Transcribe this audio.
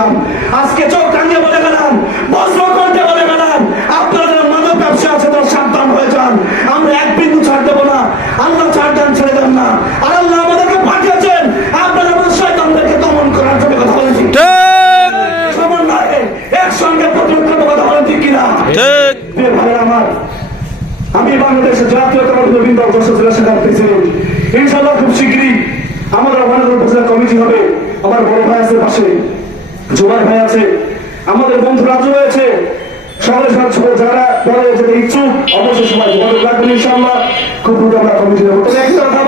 গেলাম, আজকে চোখ টাঙিয়ে বলে গেলাম, বস্ত্র করতে বলে গেলাম, আপনারা যারা মাদক ব্যবসা আছে তারা সাবধান হয়ে যান। আমরা এক বিন্দু ছাড় দেবো না, আল্লাহ ছাড় দেন, ছেড়ে দেন না। আর আল্লাহ আমাদেরকে পাঠিয়েছেন আপনারা আমাদের শয়তানদেরকে দমন করার জন্য। কথা বলেছি সমন্বয়ে একসঙ্গে প্রতিরোধ করবো। কথা বলেন ঠিক কিনা? আমার আমি বাংলাদেশের জাতীয়তাবাদী জেলা শাখার প্রেসিডেন্ট। ইনশাআল্লাহ খুব শীঘ্রই আমাদের উপজেলা কমিটি হবে। আমার বড় ভাই আছে পাশে, জুবাই ভাই আছে, আমাদের বন্ধু রাজু রয়েছে। সকলের সাথে যারা বলে যেতে ইচ্ছুক অবশ্যই সবাই যোগাযোগ রাখবেন। ইনশাআল্লাহ খুব দ্রুত আমরা কমিটি নেব। তবে একটা কথা